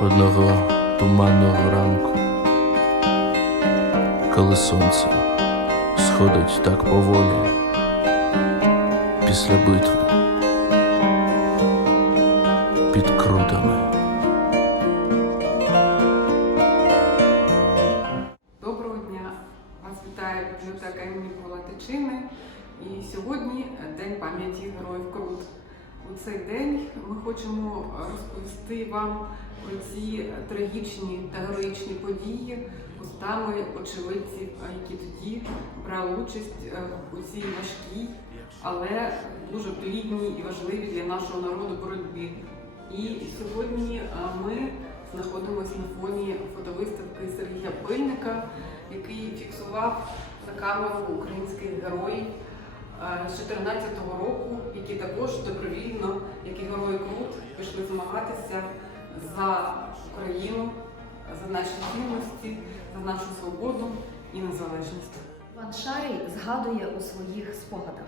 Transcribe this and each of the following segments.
Одного туманного ранку, коли сонце сходить так поволі після битви під крутами. Доброго дня! Вас вітає бібліотека імені Павла Тичини. І сьогодні День пам'яті героїв Крут. Цей день ми хочемо розповісти вам про ці трагічні та героїчні події устами очевидців, які тоді брали участь е, у цій важкій, але дуже плідній і важливій для нашого народу боротьбі. І сьогодні е, ми знаходимося на фоні фотовиставки Сергія Пильника, який фіксував на камеру українських героїв з 2014 року, які також добровільно, як і герої Крут, пішли змагатися за Україну, за наші цінності, за нашу свободу і незалежність. Пан Шарій згадує у своїх спогадах.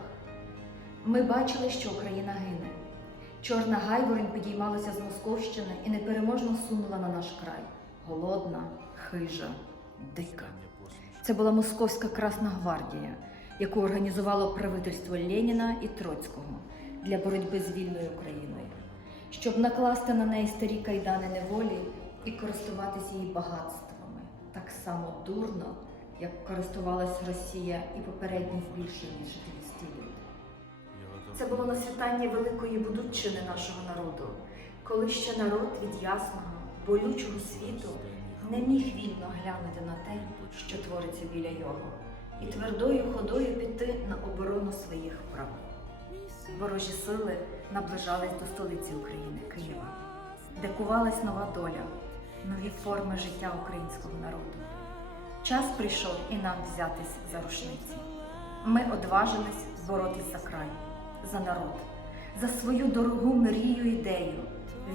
Ми бачили, що Україна гине. Чорна гайворонь підіймалася з Московщини і непереможно сунула на наш край. Голодна, хижа, дика. Це була Московська Красна гвардія, яку організувало правительство Леніна і Троцького для боротьби з вільною Україною, щоб накласти на неї старі кайдани неволі і користуватися її багатствами. Так само дурно, як користувалась Росія і попередні більше ніж 200 літ. Це було на світанні великої будуччини нашого народу, коли ще народ від ясного, болючого світу не міг вільно глянути на те, що твориться біля його, і твердою ходою піти на оборону своїх прав. Ворожі сили наближались до столиці України Києва, де кувалась нова доля, нові форми життя українського народу. Час прийшов і нам взятись за рушниці. Ми одважились боротись за край, за народ, за свою дорогу мрію ідею,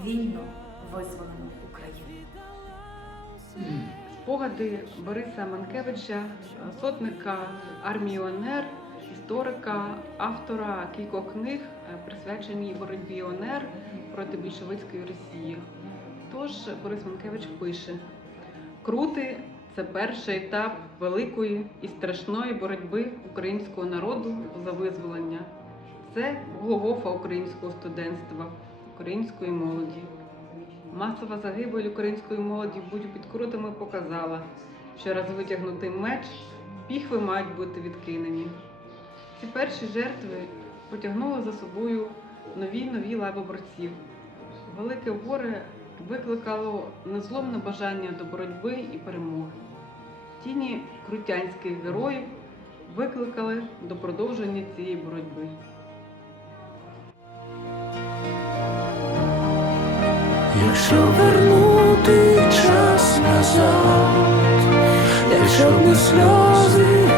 вільну визволену Україну. Спогади Бориса Манкевича, сотника армії УНР, історика, автора кількох книг, присвячені боротьбі УНР проти більшовицької Росії. Тож Борис Манкевич пише: Крути це перший етап великої і страшної боротьби українського народу за визволення. Це Голгофа українського студентства, української молоді. Масова загибель української молоді будь під крутами показала, що раз витягнутий меч, піхви мають бути відкинені. Ці перші жертви потягнули за собою нові нові лави борців. Велике горе викликало незломне бажання до боротьби і перемоги. Тіні крутянських героїв викликали до продовження цієї боротьби. Якщо вернути час назад, якщо б не сльози